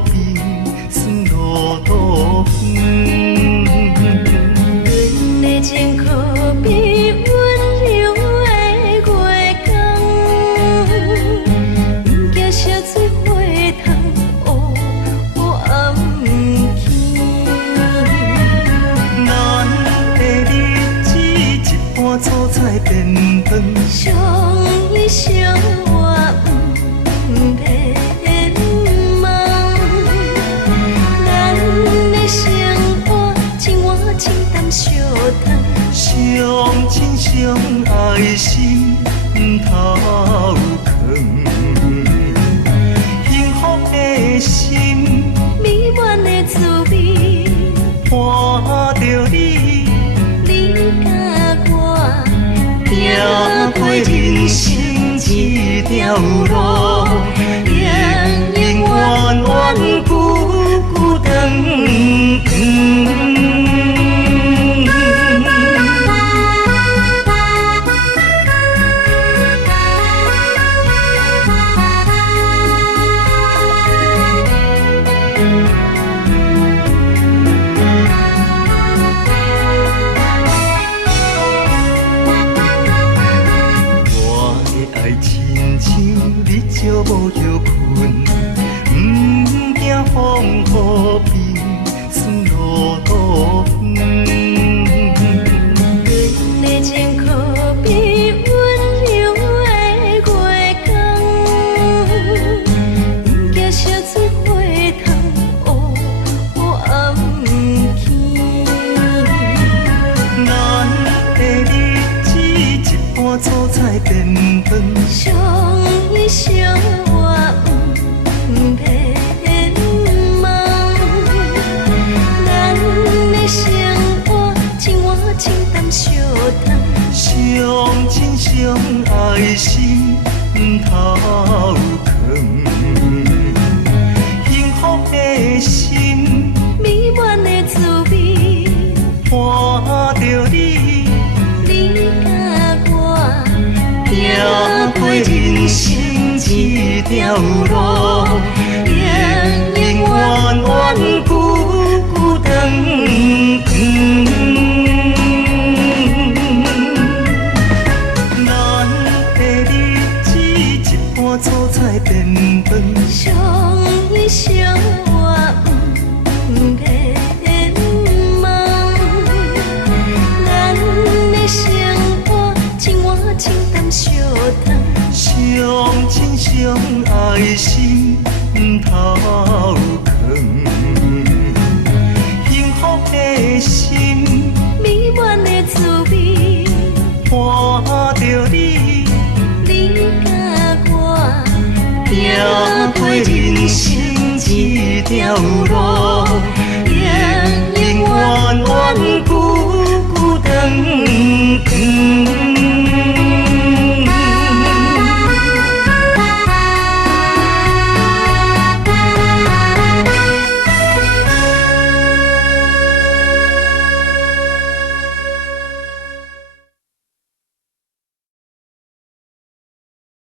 边，酸路途远。阮的情可比温柔的月光，不惊烧水花窗乌暗去。咱的日子一半错彩变长，相依相活不变梦，咱的生活情换情淡相通。相亲相爱心不透空，幸福的心美满的滋味，伴着你，你甲我行过人生这条路，永永远远久久长长。亲像日照无药困，不惊风雨变，酸路途远。阮的情可比温柔的月光，不惊烧水花窗乌暗去。咱的日子一半错彩变长，相依相活不变梦，咱的生活情换情淡相通。相亲相爱心不透空，幸福的心美满的滋味，伴着你，你甲我行过人生这条路，永永远远久久长长。咱的日子一半错彩变长，相依相活不变梦，咱的生活情换情淡相通。相亲相爱心不透空，幸福的心美满的滋味，伴着你，你甲我行过人生这条路。